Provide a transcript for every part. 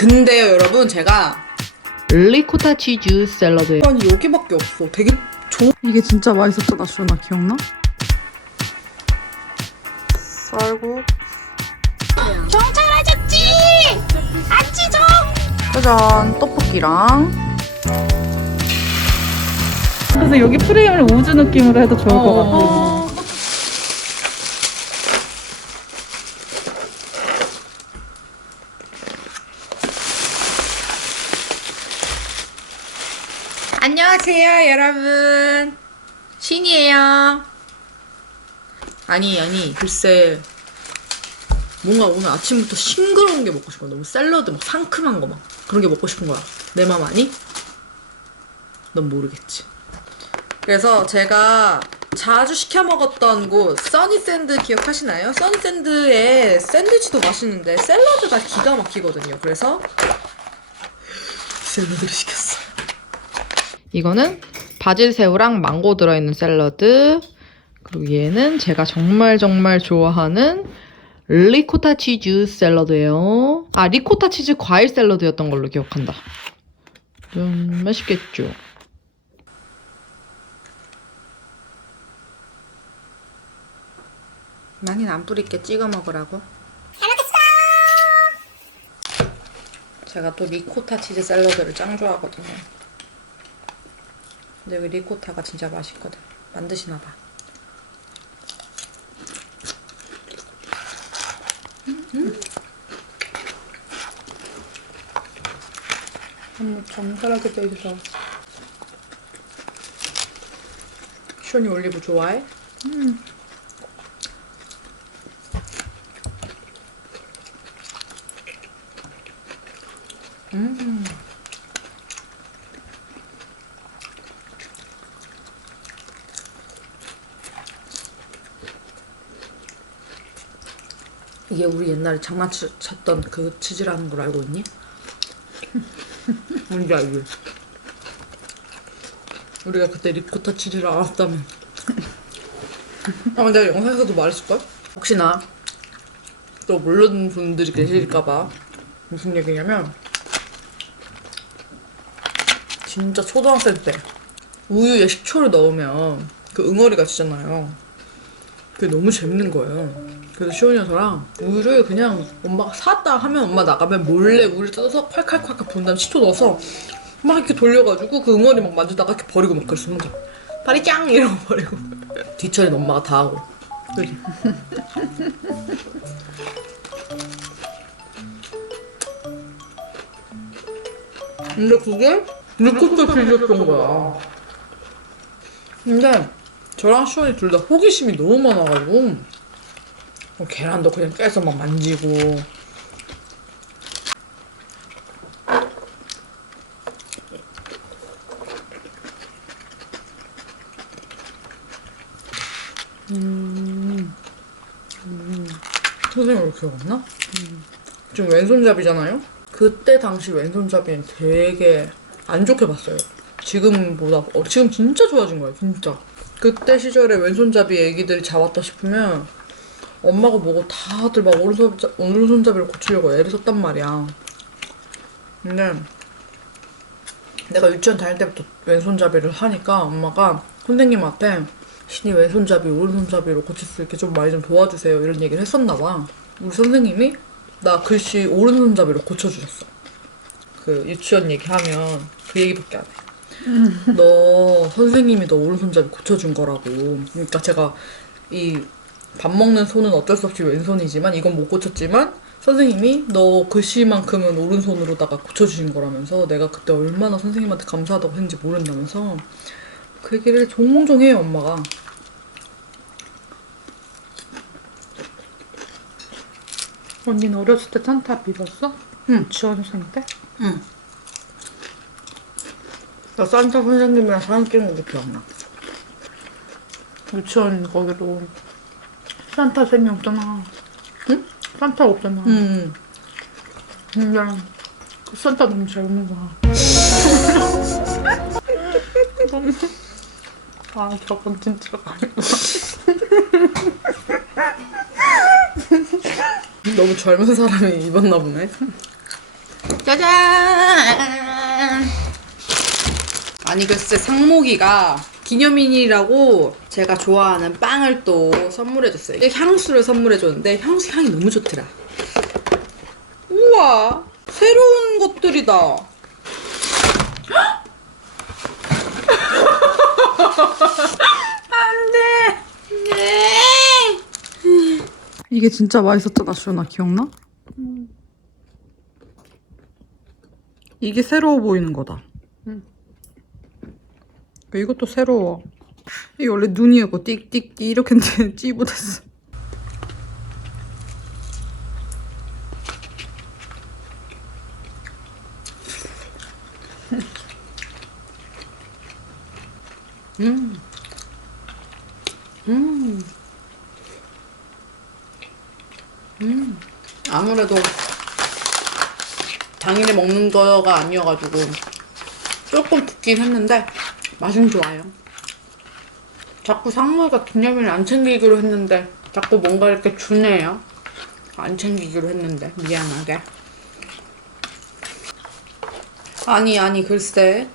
근데요 여러분 제가 리코타 치즈 샐러드에 아니 여기밖에 없어. 되게 이게 진짜 맛있었잖아, 슈나. 기억나? 쌀국. 경찰아저씨! 안지 좀! 짜잔, 떡볶이랑. 그래서 여기 프레임을 우주 느낌으로 해도 좋을 것 같아. 안녕하세요 여러분 신이에요. 아니 글쎄 뭔가 오늘 아침부터 싱그러운 게 먹고 싶어. 너무 샐러드 막 상큼한 거 막 그런 게 먹고 싶은 거야. 내 맘 아니? 넌 모르겠지. 그래서 제가 자주 시켜 먹었던 곳 써니샌드 기억하시나요? 써니샌드의 샌드위치도 맛있는데 샐러드가 기가 막히거든요. 그래서 샐러드를 시켰어요. 이거는 바질 새우랑 망고 들어있는 샐러드, 그리고 얘는 제가 정말 좋아하는 리코타 치즈 샐러드예요. 아, 리코타 치즈 과일 샐러드였던 걸로 기억한다. 맛있겠죠? 많이는 안 뿌릴게. 찍어 먹으라고. 제가 또 리코타 치즈 샐러드를 짱 좋아하거든요. 근데 여기 리코타가 진짜 맛있거든. 만드시나봐. 한번 정갈하게 떼주셔. 시원이 올리브 좋아해? 이게 우리 옛날에 장난쳤던 그 치즈라는 걸 알고 있니? 뭔지 알지? 우리가 그때 리코타 치즈를 알았다면 아마 내가 영상에서도 말했을걸? 혹시나 또 모르는 분들이 계실까봐 무슨 얘기냐면 진짜 초등학생 때 우유에 식초를 넣으면 그 응어리가 지잖아요. 그게 너무 재밌는 거예요. 그래서 시원이 형랑 우유를 그냥 엄마가 사왔다 하면 엄마 나가면 몰래 우유를 뜯어서 콸콸콸콸 부은 다음에 식초 넣어서 막 이렇게 돌려가지고 그 응어리 막 만지다가 이렇게 버리고 막 그랬어. 혼자 다리 짱 이러고 버리고 뒤처리는 엄마가 다 하고. 그지? 근데 그게 리코타 치즈였던 거야. 근데 저랑 시원이 둘 다 호기심이 너무 많아가지고 계란도 그냥 깨서 막 만지고 선생님 왜 기억 안 나? 지금 왼손잡이잖아요? 그때 당시 왼손잡이는 되게 안 좋게 봤어요. 지금보다 지금 진짜 좋아진 거예요. 진짜 그때 시절에 왼손잡이 애기들이 잡았다 싶으면 엄마가 뭐고 다들 막 오른손잡이를 고치려고 애를 썼단 말이야. 근데 내가 유치원 다닐 때부터 왼손잡이를 하니까 엄마가 선생님한테 신이 왼손잡이 오른손잡이로 고칠 수 있게 좀 많이 좀 도와주세요 이런 얘기를 했었나 봐. 우리 선생님이 나 글씨 오른손잡이로 고쳐주셨어. 그 유치원 얘기하면 그 얘기밖에 안 해. 너 선생님이 너 오른손잡이 고쳐준 거라고. 그러니까 제가 이 밥 먹는 손은 어쩔 수 없이 왼손이지만 이건 못 고쳤지만 선생님이 너 글씨만큼은 오른손으로다가 고쳐주신 거라면서 내가 그때 얼마나 선생님한테 감사하다고 했는지 모른다면서 그 얘기를 종종 해요 엄마가. 언니는 어렸을 때 산타 믿었어? 응. 유치원생 때? 응. 나 산타 선생님이랑 사진 찍은 거 기억나. 유치원 거기도 산타 쌤이 없잖아. 응? 산타 없잖아. 응. 근데 그 산타 너무 젊은 거야. 아, 저건 진짜 아니고. 너무 젊은 사람이 입었나 보네. 짜잔! 아니 글쎄 상목이가 기념일이라고 제가 좋아하는 빵을 또 선물해줬어요. 이게 향수를 선물해줬는데 향수 향이 너무 좋더라. 우와 새로운 것들이다. 안돼. 네. 이게 진짜 맛있었잖아, 시연아. 기억나? 이게 새로워 보이는 거다. 이것도 새로워. 이게 원래 눈이었고 띡띡 이렇게 했는데 찌부됐어. 아무래도 당일에 먹는 거가 아니어가지고 조금 붓긴 했는데 맛은 좋아요. 자꾸 상무가 기념일 안 챙기기로 했는데 자꾸 뭔가 이렇게 주네요. 안 챙기기로 했는데 미안하게. 아니 글쎄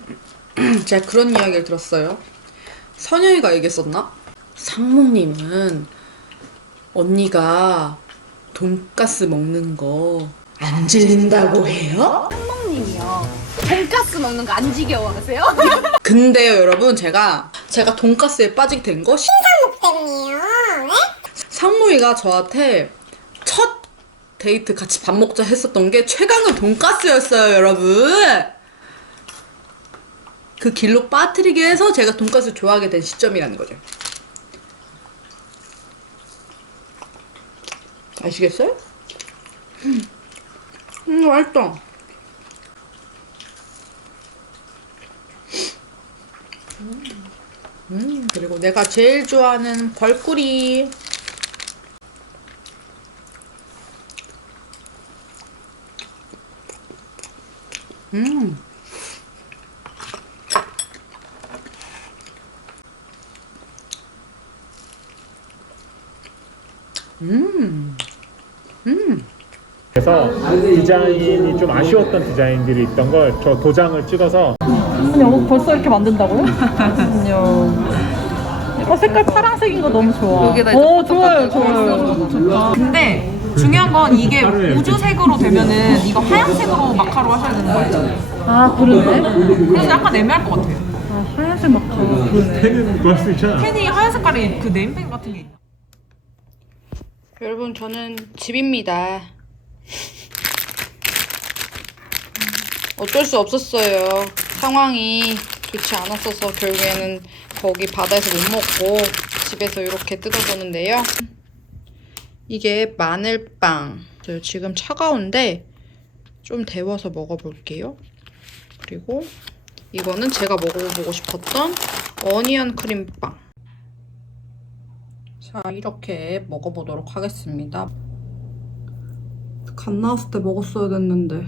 제가 그런 이야기를 들었어요. 선영이가 얘기했었나? 상무님은 언니가 돈가스 먹는 거 안 질린다고 해요? 돈가스 먹는 거 안 지겨워하세요? 근데요 여러분 제가 돈가스에 빠지게 된 거 신상목 때문이에요. 상무이가 저한테 첫 데이트 같이 밥 먹자 했었던 게 최강은 돈가스였어요 여러분. 그 길로 빠뜨리게 해서 제가 돈가스 좋아하게 된 시점이라는 거죠. 아시겠어요? 맛있다. 그리고 내가 제일 좋아하는 벌꿀이. 그래서 디자인이 좀 아쉬웠던 디자인들이 있던 걸 저 도장을 찍어서 아니, 벌써 이렇게 만든다고요? 잠시만요. 색깔 파란색인 거 너무 좋아. 좋아요, 좋아요. 근데 중요한 건 이게 우주색으로 되면은 이거 하얀색으로 마카로 하셔야 되는 거예요. 아, 그러네. 그래서 약간 애매할 것 같아요. 아, 하얀색 마카. 그러네. 펜은 구할 수 있잖아. 펜이 하얀 색깔이 그 네임펜 같은 게 있나? 여러분 저는 집입니다. 어쩔 수 없었어요. 상황이 좋지 않았어서 결국에는 거기 바다에서 못 먹고 집에서 이렇게 뜯어보는데요. 이게 마늘빵. 저 지금 차가운데 좀 데워서 먹어볼게요. 그리고 이거는 제가 먹어보고 싶었던 어니언 크림빵. 자, 이렇게 먹어보도록 하겠습니다. 갓 나왔을 때 먹었어야 됐는데.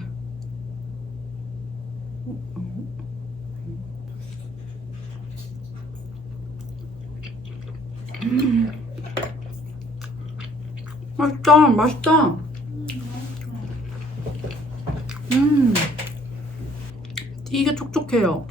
맛있다, 맛있다. 되게 촉촉해요.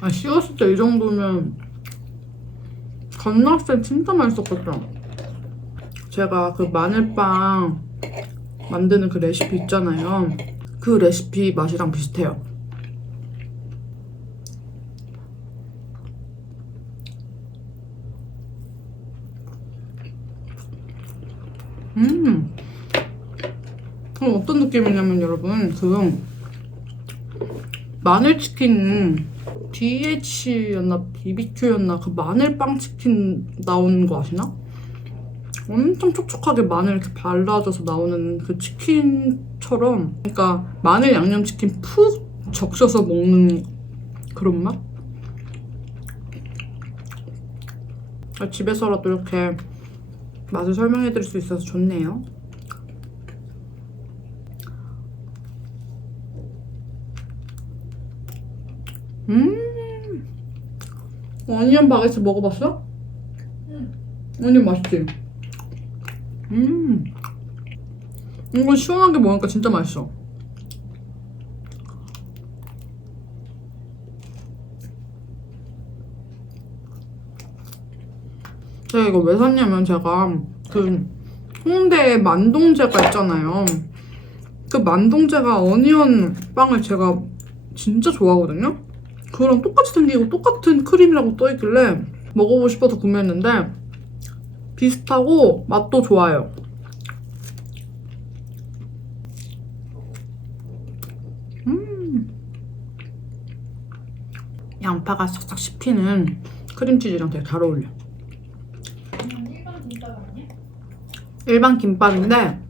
아, 씌웠을 때 이 정도면 갓났을 때 진짜 맛있었거든. 제가 그 마늘빵 만드는 그 레시피 있잖아요. 그 레시피 맛이랑 비슷해요. 어떤 느낌이냐면 여러분 그 마늘치킨 DH였나 BBQ였나 그 마늘빵 치킨 나오는 거 아시나? 엄청 촉촉하게 마늘 이렇게 발라져서 나오는 그 치킨처럼, 그러니까 마늘 양념치킨 푹 적셔서 먹는 그런 맛? 집에서라도 이렇게 맛을 설명해드릴 수 있어서 좋네요. 어니언 바게트 먹어봤어? 응. 어니언 맛있지? 이건 시원하게 먹으니까 진짜 맛있어. 제가 이거 왜 샀냐면 제가 그 홍대에 만동제가 있잖아요. 그 만동제가 어니언 빵을 제가 진짜 좋아하거든요. 그거랑 똑같이 생기고 똑같은 크림이라고 떠있길래 먹어보고 싶어서 구매했는데 비슷하고 맛도 좋아요. 양파가 싹싹 씹히는 크림치즈랑 되게 잘 어울려. 일반 김밥인데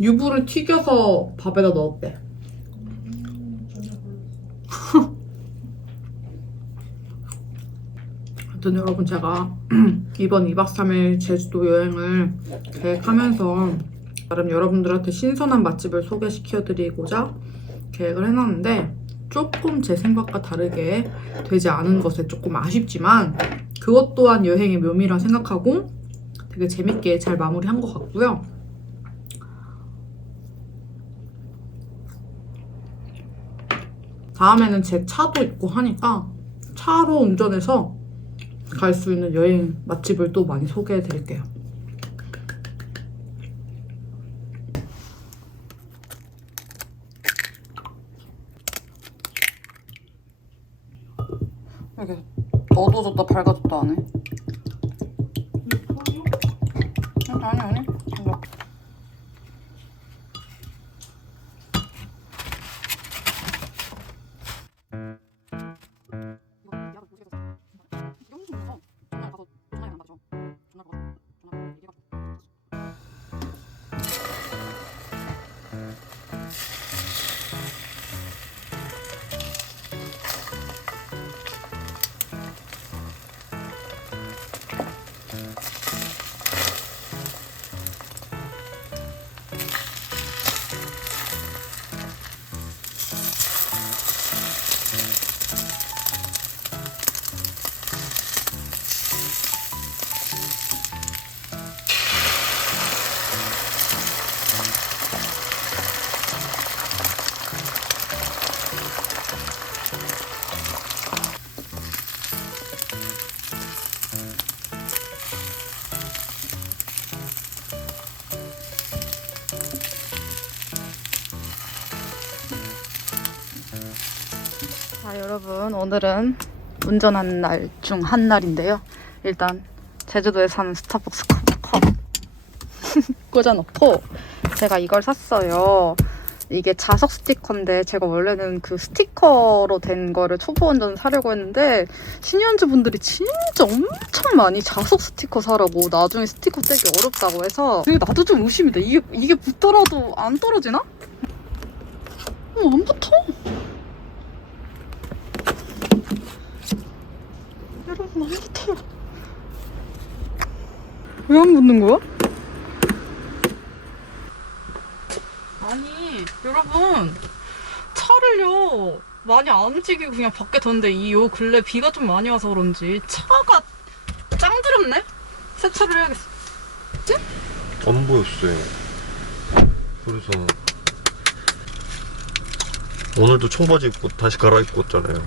유부를 튀겨서 밥에다 넣었대. 아무튼 여러분, 제가 이번 2박 3일 제주도 여행을 계획하면서 나름 여러분들한테 신선한 맛집을 소개시켜드리고자 계획을 해놨는데 조금 제 생각과 다르게 되지 않은 것에 조금 아쉽지만 그것 또한 여행의 묘미라 생각하고 되게 재밌게 잘 마무리한 것 같고요. 다음에는 제 차도 있고 하니까 차로 운전해서 갈 수 있는 여행 맛집을 또 많이 소개해드릴게요. 이렇게 어두워졌다 밝아졌다 하네. 아니. 이거. 자, 여러분, 오늘은 운전하는 날 중 한 날인데요. 일단 제주도에 사는 스타벅스 컵 꽂아놓고 제가 이걸 샀어요. 이게 자석 스티커인데 제가 원래는 그 스티커로 된 거를 초보 운전 사려고 했는데 신현주 분들이 진짜 엄청 많이 자석 스티커 사라고 나중에 스티커 떼기 어렵다고 해서 나도 좀 의심이 돼. 이게 붙더라도 안 떨어지나? 안 붙어. 여러분, 안 붙어요. 왜 안 붙는 거야? 아니, 여러분, 차를요 많이 안 움직이고 그냥 밖에 뒀는데 요 근래 비가 좀 많이 와서 그런지 차가 짱드럽네? 세차를 해야겠어. 그치? 안 보였어요. 그래서 오늘도 청바지 입고 다시 갈아입고 왔잖아요.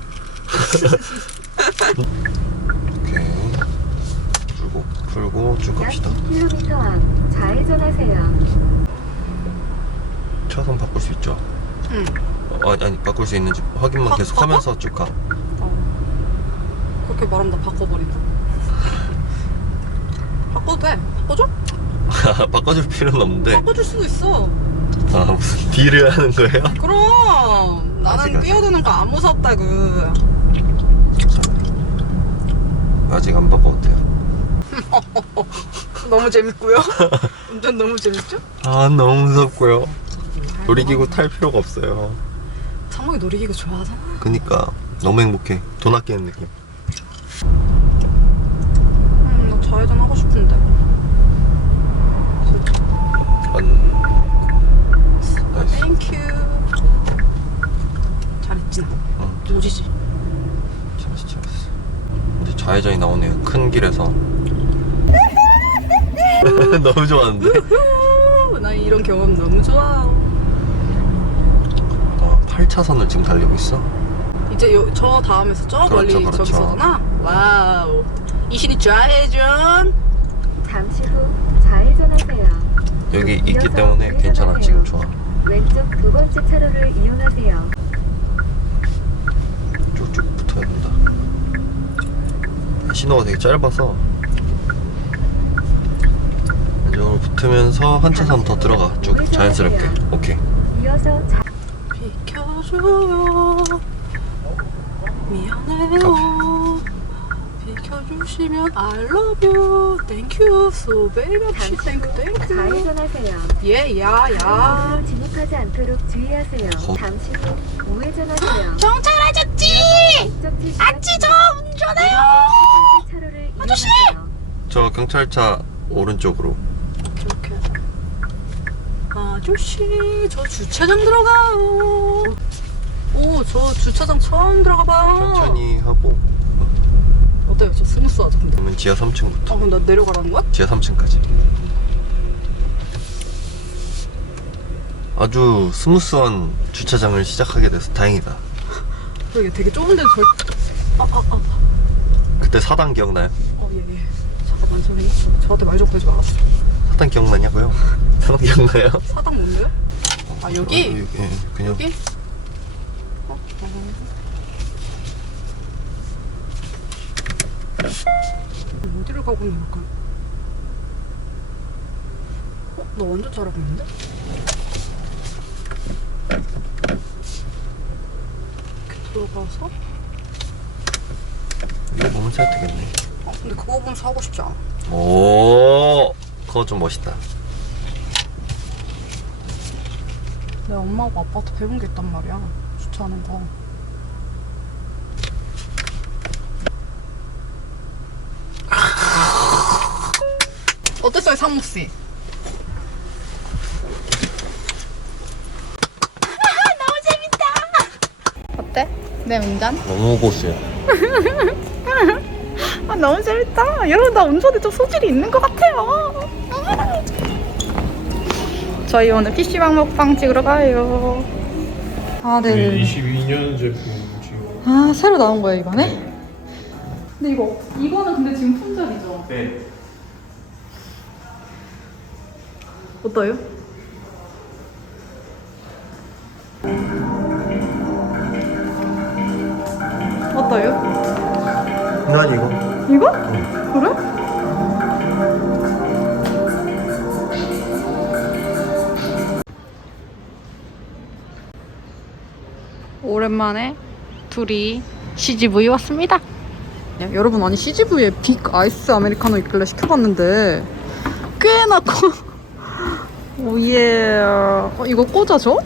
오케이. 풀고 쭉 갑시다. 10km 앞 좌회전하세요. 차선 바꿀 수 있죠? 응. 아니 바꿀 수 있는지 확인만 계속 하면서 쭉 가. 그렇게 말하면 나 바꿔버린다. 바꿔도 돼. 바꿔줘? 바꿔줄 필요는 없는데. 바꿔줄 수도 있어. 아, 무슨 딜을 하는 거예요? 그럼 나는 아직. 뛰어드는 거 안 무섭다고. 아직 안 바꿔도 돼요. 너무 재밌고요. 운전 너무 재밌죠? 아, 너무 무섭고요. 놀이기구 탈 필요가 없어요. 창목이 놀이기구 좋아하잖아. 그니까 너무 행복해. 돈 아끼는 느낌. 사고 싶은데. 나이스. 땡큐. 잘했지 나. 노지지. 잘했어. 이제 좌회전이 나오네요. 큰 길에서. 너무 좋아하는데? 나 이런 경험 너무 좋아. 8차선을 지금 달리고 있어. 이제 저 다음에서 저 멀리 그렇죠. 저기서구나. 와우. 이신이 좌회전. 잠시 후 좌회전하세요. 여기 있기 때문에 괜찮아. 지금 좋아. 왼쪽 두 번째 차로를 이용하세요. 쭉쭉 붙어야 된다. 신호가 되게 짧아서 왼쪽으로 붙으면서 한 차선 더 들어가. 쭉 자연스럽게. 오케이. 이어서 비켜줘요. 미안해요. 비켜주시면 I love you. Thank you so very much. Thank you. 좌회전하세요. 예, 야. 도로로 진입하지 않도록 주의하세요. 잠시 후 우회전하세요. 경찰 아저씨! 아치 저 운전해요! 차로를 이용하세요. 저 경찰차 오른쪽으로. 오케이. 아저씨, 저 주차장 들어가요. 오, 저 주차장 처음 들어가봐요. 천천히 하고 어때요? 저 스무스하죠, 근데? 그러면 지하 3층부터. 그럼 나 내려가라는 거야? 지하 3층까지. 아주 스무스한 주차장을 시작하게 돼서 다행이다. 이게 되게 좁은데 그때 사당 기억나요? 예. 잠깐만, 저한테 말 좀 걸지 말았어. 사당 기억나냐고요? 사당 기억나요? 사당 뭔데요? 아, 여기? 예, 그냥 여기? 어디를 가고 있는 걸까요? 나 완전 잘하고 있는데? 이렇게 들어가서? 이거 보면 잘 되겠네. 근데 그거 보면 사고 싶지 않아. 오, 그거 좀 멋있다. 내가 엄마하고 아빠한테 배운 게 있단 말이야. 주차하는 거. 어땠어요, 상목씨? 어때? 내 운전? 너무 고수야. 아, 너무 재밌다. 여러분, 나 운전에 좀 소질이 있는 것 같아요. 저희 오늘 PC방 먹방 찍으러 가요. 아, 네. 22년 제품 지금. 아, 새로 나온 거예요, 이번에? 근데 이거는 근데 지금 품절이죠? 네. 어때요? 어때요? 난 이거. 이거? 그래? 오랜만에 둘이 CGV 왔습니다. 여러분, 아니 CGV에 빅 아이스 아메리카노 있길래 시켜봤는데 꽤나 오예. 이거 꽂아줘?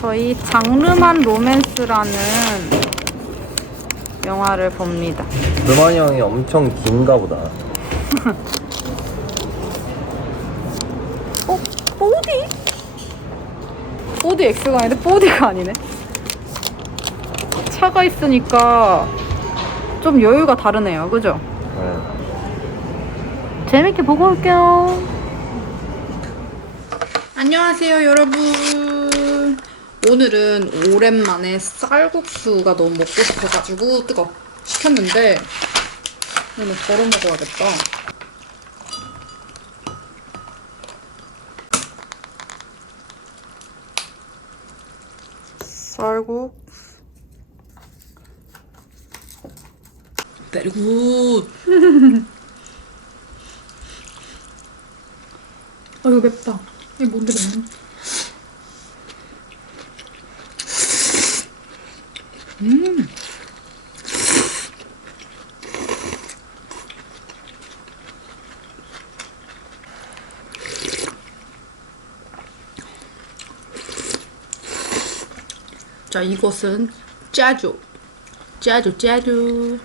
저희 장르만 로맨스라는 영화를 봅니다. 루마니 형이 엄청 긴가 보다. 뽀디? 뽀디 X가 아닌데 뽀디가 아니네. 차가 있으니까 좀 여유가 다르네요. 그죠? 네. 재밌게 보고 올게요. 안녕하세요, 여러분. 오늘은 오랜만에 쌀국수가 너무 먹고 싶어가지고 시켰는데 오늘 덜어 먹어야겠다. 쌀국. Very good. 아, 이거 맵다. 이게 뭔데 맵는? 자, 이것은 짜조. 짜조 짜조.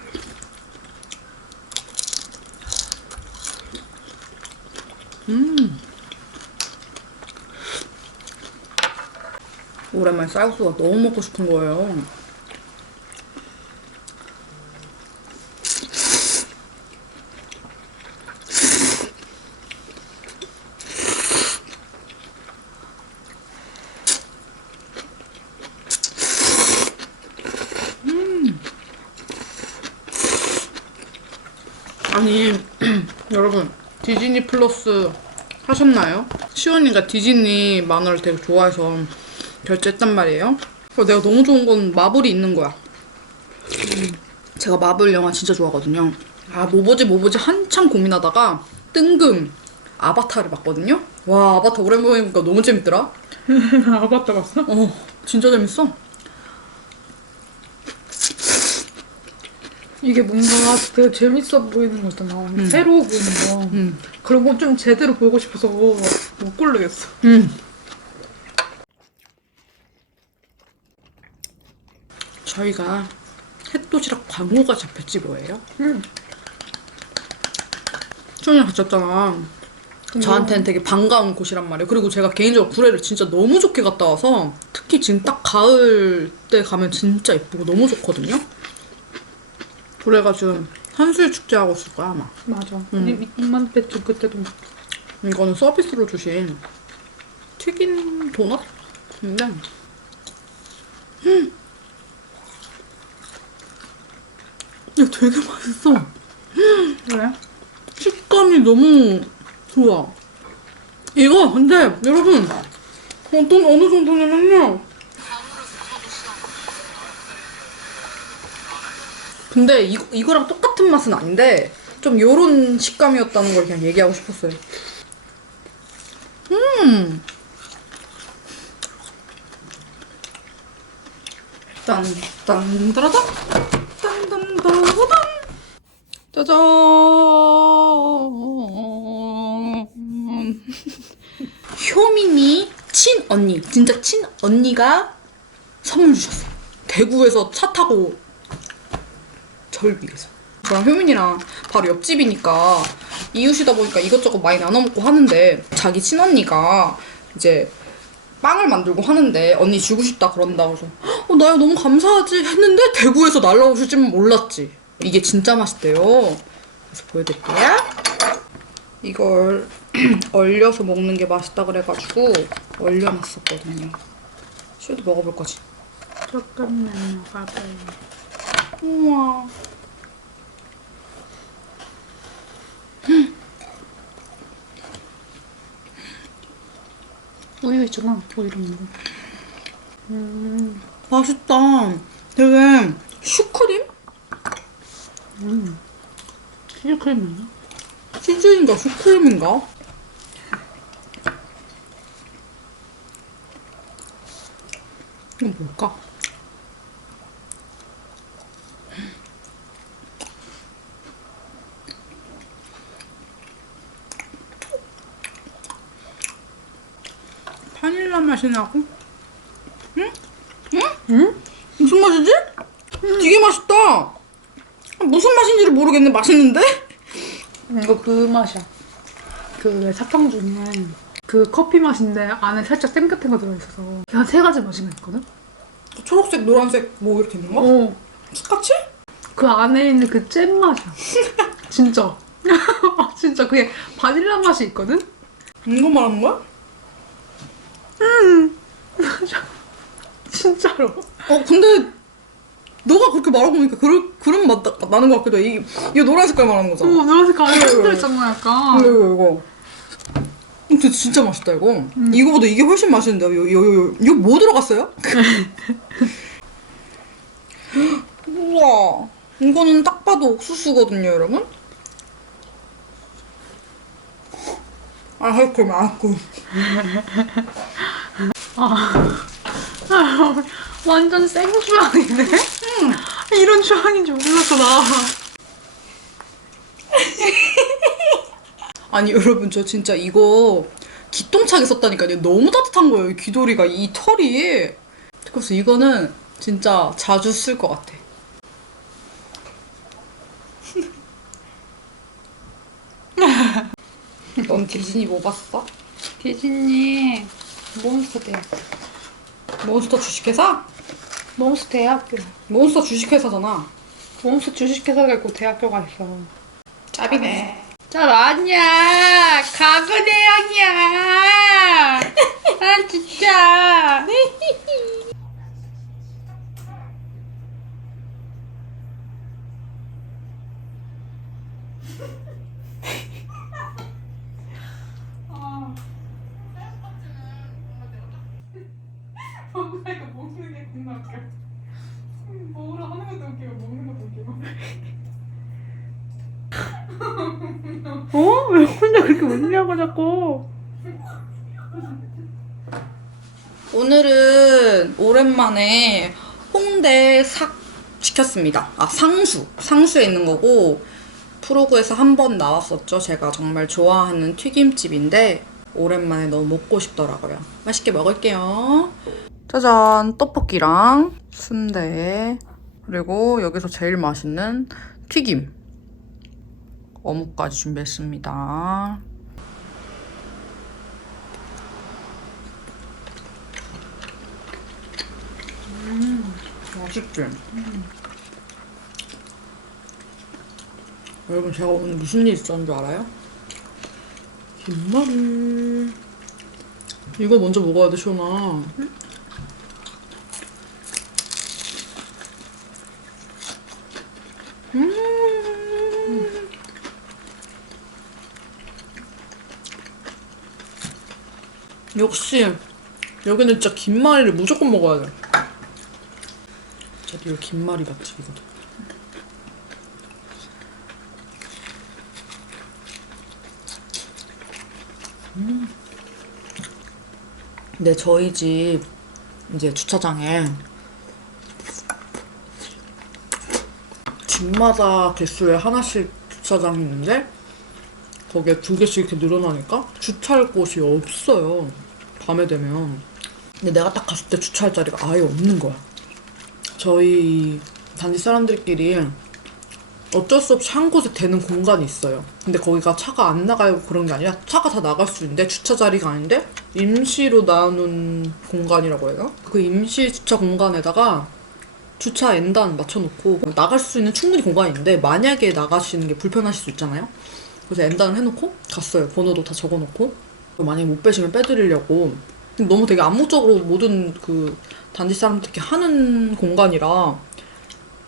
오랜만에 쌀국수가 너무 먹고 싶은 거예요. 아니 여러분 디즈니 플러스 하셨나요? 시원이가 디즈니 만화를 되게 좋아해서 결제했단 말이에요. 그래서 내가 너무 좋은 건 마블이 있는 거야. 제가 마블 영화 진짜 좋아하거든요. 아 뭐 보지 한참 고민하다가 뜬금 아바타를 봤거든요. 와 아바타 오랜만에 보니까 너무 재밌더라. 아바타 봤어? 진짜 재밌어. 이게 뭔가 되게 재밌어 보이는 거 있잖아. 새로워 보이는 거. 그런 건 좀 제대로 보고 싶어서 못 고르겠어. 저희가 햇도시락 광고가 잡혔지 뭐예요? 시원이랑 같이 왔잖아. 저한테는 되게 반가운 곳이란 말이에요. 그리고 제가 개인적으로 구례를 진짜 너무 좋게 갔다 와서 특히 지금 딱 가을 때 가면 진짜 예쁘고 너무 좋거든요. 구례가 지금 한술 축제 하고 있을 거야 아마. 맞아. 이만 때쯤 그때도. 이거는 서비스로 주신 튀긴 도넛인데 이거 되게 맛있어. 그래? 식감이 너무 좋아. 이거 근데 여러분 어느 정도냐면요. 근데 이거랑 똑같은 맛은 아닌데 좀 요런 식감이었다는 걸 그냥 얘기하고 싶었어요. 딴딴따라단 딴딴따라단 짜잔. 효민이 친언니, 진짜 친언니가 선물 주셨어요. 대구에서 차 타고 절 위해서. 저랑 효민이랑 바로 옆집이니까 이웃이다 보니까 이것저것 많이 나눠 먹고 하는데 자기 친언니가 이제 빵을 만들고 하는데 언니 주고 싶다 그런다. 그래서 나야 너무 감사하지 했는데 대구에서 날라오실 줄은 몰랐지. 이게 진짜 맛있대요. 그래서 보여드릴게요. 이걸 얼려서 먹는 게 맛있다 그래가지고 얼려놨었거든요. 시우도 먹어볼 거지? 잠깐만요. 봐봐요. 우와. 우유 있잖아. 우유 이런 거. 맛있다. 되게 슈크림? 치즈크림이야? 치즈인가 슈크림인가? 이건 뭘까? 바닐라 맛이 나고? 응? 무슨 맛이지? 되게 맛있다. 무슨 맛인지를 모르겠네. 맛있는데? 이거 그 맛이야. 그 왜 사탕 중에 그 커피 맛인데 안에 살짝 잼 같은 거 들어있어서 한 3가지 맛이 있거든? 초록색, 노란색 뭐 이렇게 있는 거? 스카치? 그 안에 있는 그 잼 맛이야. 진짜. 진짜 그게 바닐라 맛이 있거든? 이거 말하는 거야? 진짜로. 근데 너가 그렇게 말하고 보니까 그런 맛 나는 것 같기도 해. 이거 노란 색깔 말하는 거잖아. 노란색 안에 흔들렸잖아 약간. 이거. 근데 진짜 맛있다 이거. 이거보다 이게 훨씬 맛있는데. 이거 뭐 들어갔어요? 우와. 이거는 딱 봐도 옥수수거든요 여러분. 아이고. 완전 생주황이네? 이런 주황인 줄 몰랐어 나. 아니 여러분 저 진짜 이거 기똥차게 썼다니까요. 너무 따뜻한 거예요. 귀돌이가 이 털이. 그래서 이거는 진짜 자주 쓸 것 같아. 넌 디즈니 뭐 봤어? 디즈니 몬스터 대학교. 몬스터 주식회사? 몬스터 대학교. 몬스터 주식회사잖아. 몬스터 주식회사가 있고 대학교가 있어. 짭이네. 짭 아니야. 가그대학이야. 아 진짜. 먹는 게 겁나 웃겨. 뭐라 하는 것도 웃기고 먹는 것도 웃기고. 어? 왜 혼자 그렇게 웃냐고 자꾸. 오늘은 오랜만에 홍대 삭 시켰습니다. 아, 상수에 있는 거고, 프로그에서 한 번 나왔었죠. 제가 정말 좋아하는 튀김집인데 오랜만에 너무 먹고 싶더라고요. 맛있게 먹을게요. 짜잔, 떡볶이랑 순대, 그리고 여기서 제일 맛있는 튀김, 어묵까지 준비했습니다. 맛있지? 여러분, 제가 오늘 무슨 일 있었는 줄 알아요? 김말이. 이거 먼저 먹어야 돼, 시원아. 역시 여기는 진짜 김말이를 무조건 먹어야 돼. 진짜 리얼 김말이 맛집이거든. 근데 저희 집 이제 주차장에 집마다 개수에 하나씩 주차장이 있는데 거기에 2개씩 이렇게 늘어나니까 주차할 곳이 없어요. 밤에 되면. 근데 내가 딱 갔을 때 주차할 자리가 아예 없는 거야. 저희 단지 사람들끼리 어쩔 수 없이 한 곳에 대는 공간이 있어요. 근데 거기가 차가 안 나가고 그런 게 아니라 차가 다 나갈 수 있는데 주차 자리가 아닌데 임시로 나눈 공간이라고 해요. 그 임시 주차 공간에다가 주차 엔단 맞춰놓고 나갈 수 있는 충분히 공간이 있는데 만약에 나가시는 게 불편하실 수 있잖아요. 그래서 엔단을 해놓고 갔어요. 번호도 다 적어놓고. 만약에 못 빼시면 빼드리려고. 너무 되게 암묵적으로 모든 그 단지 사람들끼리 하는 공간이라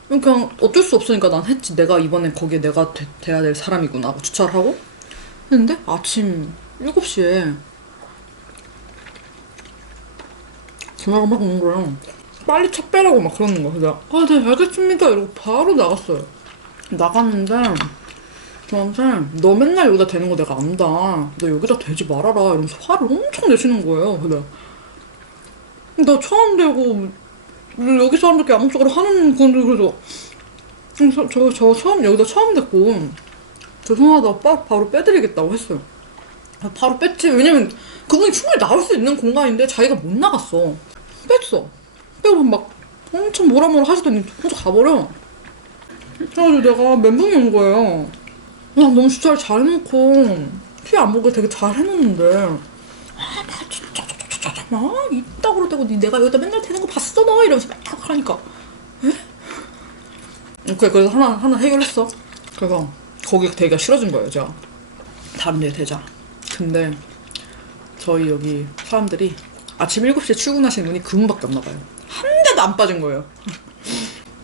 그냥 어쩔 수 없으니까 난 했지. 내가 이번엔 거기에 내가 돼야 될 사람이구나 하고 주차를 하고 했는데 아침 7시에 전화가 막 오는 거예요. 빨리 차 빼라고 막 그러는 거야. 그래서 아, 네 알겠습니다 이러고 바로 나갔어요. 나갔는데 저한테 너 맨날 여기다 대는 거 내가 안다. 너 여기다 대지 말아라 이러면서 화를 엄청 내시는 거예요. 근데 나 처음 대고 여기 사람들끼리 암묵적으로 하는 건데 그래서 저 처음 여기다 처음 댔고 죄송하다 바로 빼드리겠다고 했어요. 바로 뺐지. 왜냐면 그분이 충분히 나올 수 있는 공간인데 자기가 못 나갔어. 뺐어. 빼고 막 엄청 뭐라 하시더니 혼자 가버려. 그래가지고 내가 멘붕이 온 거예요. 야, 너무 주차를 잘 해놓고 피 안 보게 되게 잘 해놓는데 나 진짜 막 이따구로 대고 내가 여기다 맨날 대는 거 봤어 너 이러면서 막 하니까 에? 오케이, 그래서 하나 해결했어. 그래서 거기 대기가 싫어진 거예요. 제가 다른 데 대자. 근데 저희 여기 사람들이 아침 7시에 출근하시는 분이 그분밖에 없나 봐요. 한 대도 안 빠진 거예요.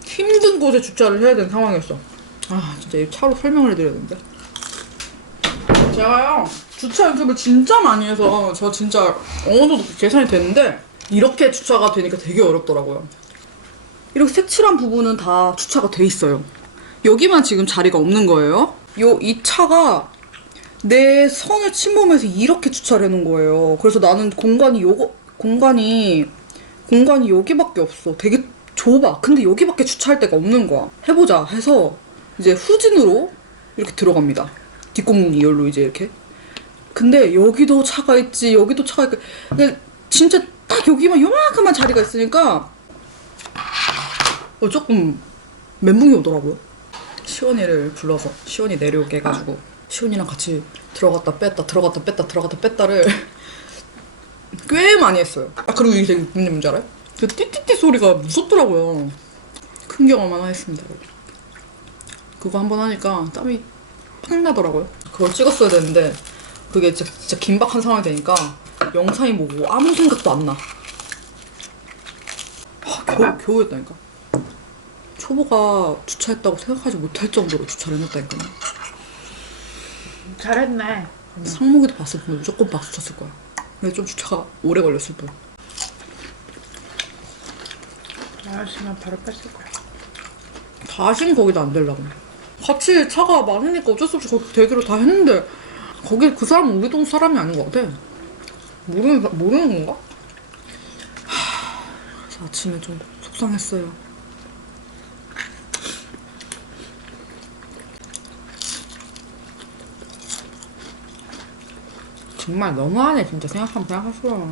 힘든 곳에 주차를 해야 되는 상황이었어. 아, 진짜 이 차로 설명을 해드려야 되는데. 제가요 주차 연습을 진짜 많이 해서 저 진짜 어느 정도 계산이 됐는데 이렇게 주차가 되니까 되게 어렵더라고요. 이렇게 색칠한 부분은 다 주차가 돼 있어요. 여기만 지금 자리가 없는 거예요. 이 차가 내 선을 침범해서 이렇게 주차를 해놓은 거예요. 그래서 나는 공간이 여기밖에 없어. 되게 좁아. 근데 여기밖에 주차할 데가 없는 거야. 해보자 해서 이제 후진으로 이렇게 들어갑니다. 뒷공문 2열로 이제 이렇게. 근데 여기도 차가 있지, 여기도 차가 있고. 근데 진짜 딱 여기만 요만큼만 자리가 있으니까 조금 멘붕이 오더라고요. 시원이를 불러서 시원이 내려오게 해가지고 시온이랑 같이 들어갔다 뺐다 들어갔다 뺐다 들어갔다 뺐다를 꽤 많이 했어요. 아 그리고 이게 되게 웃긴 게 뭔지 알아요? 그 띠띠띠 소리가 무섭더라고요. 큰 경험 하나 했습니다. 그거 한 번 하니까 땀이 팍 나더라고요. 그걸 찍었어야 되는데 그게 진짜 긴박한 상황이 되니까 영상이 뭐고 아무 생각도 안 나. 겨우 했다니까. 초보가 주차했다고 생각하지 못할 정도로 주차를 해놨다니까요. 잘했네. 상목이도 봤을 뿐 무조건 박수 쳤을 거야. 근데 좀 주차가 오래 걸렸을 뿐. 나였으면 바로 뺐을 거야. 다신 거기다 안 대려고. 같이 차가 많으니까 어쩔 수 없이 거기 대기로 다 했는데 거기 그 사람은 우리 동 사람이 아닌 것 같아. 모르는 건가? 그래서 아침에 좀 속상했어요. 정말 너무하네 진짜 생각하면 생각할수록.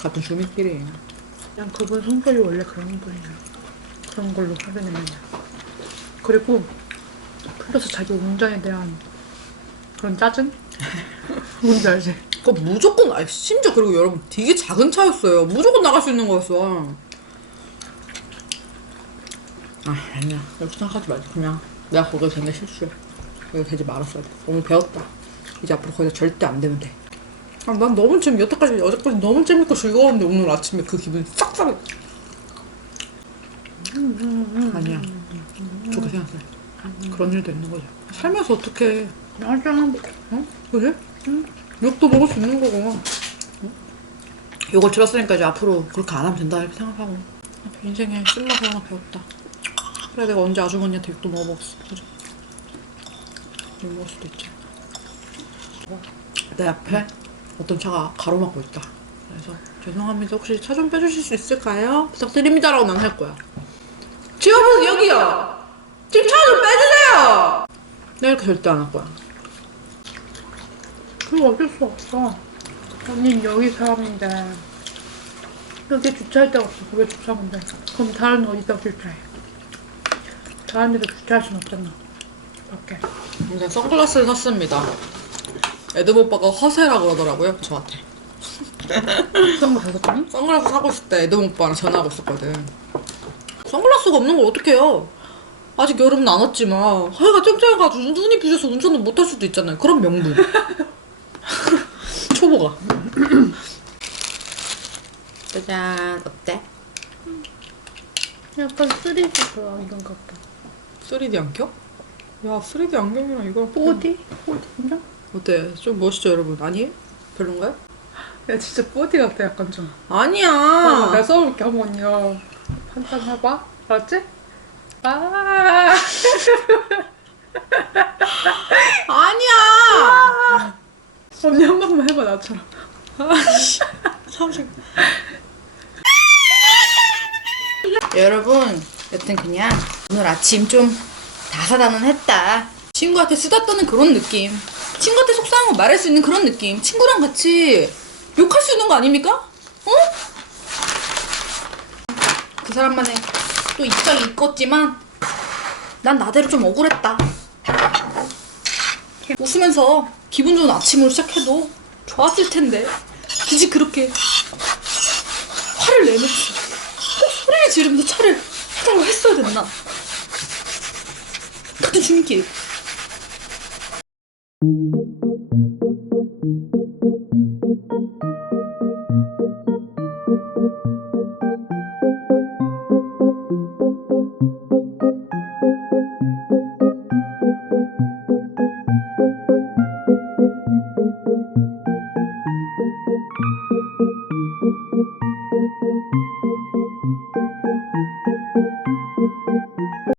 같은 주민끼리. 그냥 그분 성격이 원래 그런 분이야. 그런 걸로 확인했는데. 그리고 플러스 자기 운전에 대한 그런 짜증? 뭔지 알지? 그거 무조건 아니 심지어 그리고 여러분 되게 작은 차였어요. 무조건 나갈 수 있는 거였어. 아 아니야 이렇게 생각하지 말자. 그냥 내가 거기서 된 게 실수야. 여기 되지 말았어야 돼. 오늘 배웠다. 이제 앞으로 거기서 절대 안 되면 돼. 아, 난 너무 여태까지 어제까지 너무 재밌고 즐거웠는데 오늘 아침에 그 기분이 싹 사라져. 아니야. 좋게 생각해. 그런 일도 있는 거죠. 살면서 어떻게 맞아. 어? 그래? 욕도 먹을 수 있는 거고. 욕을 들었으니까 이제 앞으로 그렇게 안 하면 된다 이렇게 생각하고. 인생에 쓸맛을 하나 배웠다. 그래 내가 언제 아주머니한테 욕도 먹어봤어. 그죠? 욕 먹을 수도 있지. 내 앞에 어떤 차가 가로막고 있다. 그래서 죄송합니다. 혹시 차 좀 빼주실 수 있을까요? 부탁드립니다라고 난 할 거야. 지금 여기요. 지금 차 좀 빼주세요. 내가 이렇게 절대 안 할 거야. 그거 어쩔 수 없어. 언니는 여기 사람인데 여기 주차할 데가 없어. 거기 주차하면 돼. 그럼 다른 어디다 주차해? 다른 데서 주차할 순 없잖아. 밖에. 제가 선글라스를 샀습니다. 에드 오빠가 허세라 그러더라고요 저한테. 그런 거 사줬더니? 선글라스 사고 있을 때 에드 오빠랑 전화하고 있었거든. 선글라스가 없는 걸 어떡해요. 아직 여름은 안 왔지만 해가 쨍쨍해가지고 눈이 부셔서 운전을 못할 수도 있잖아요. 그런 명분. 초보가. 짜잔 어때? 약간 3D 그 안경 같다. 3D 안경? 야 3D 안경이랑 이거 4D? 4D 안경? 어때? 좀 멋있죠 여러분? 아니에요? 별론가요? 야 진짜 4D 같아 약간 좀. 아니야. 내가 써볼게 한번요. 한잔 해봐. 알았지? 아. 아니야. 언니 한 번만 해봐 나처럼. 사실. 여러분, 여튼 그냥 오늘 아침 좀 다사다난했다. 친구한테 수다 떠는 그런 느낌. 친구한테 속상한 거 말할 수 있는 그런 느낌. 친구랑 같이 욕할 수 있는 거 아닙니까? 어? 그 사람만의 또 입장이 있겠지만 난 나대로 좀 억울했다. 웃으면서 기분 좋은 아침으로 시작해도 좋았을 텐데 굳이 그렇게 화를 내면서 꼭 소리를 지르면서 차를 해달라고 했어야 됐나? 같은 주민끼리.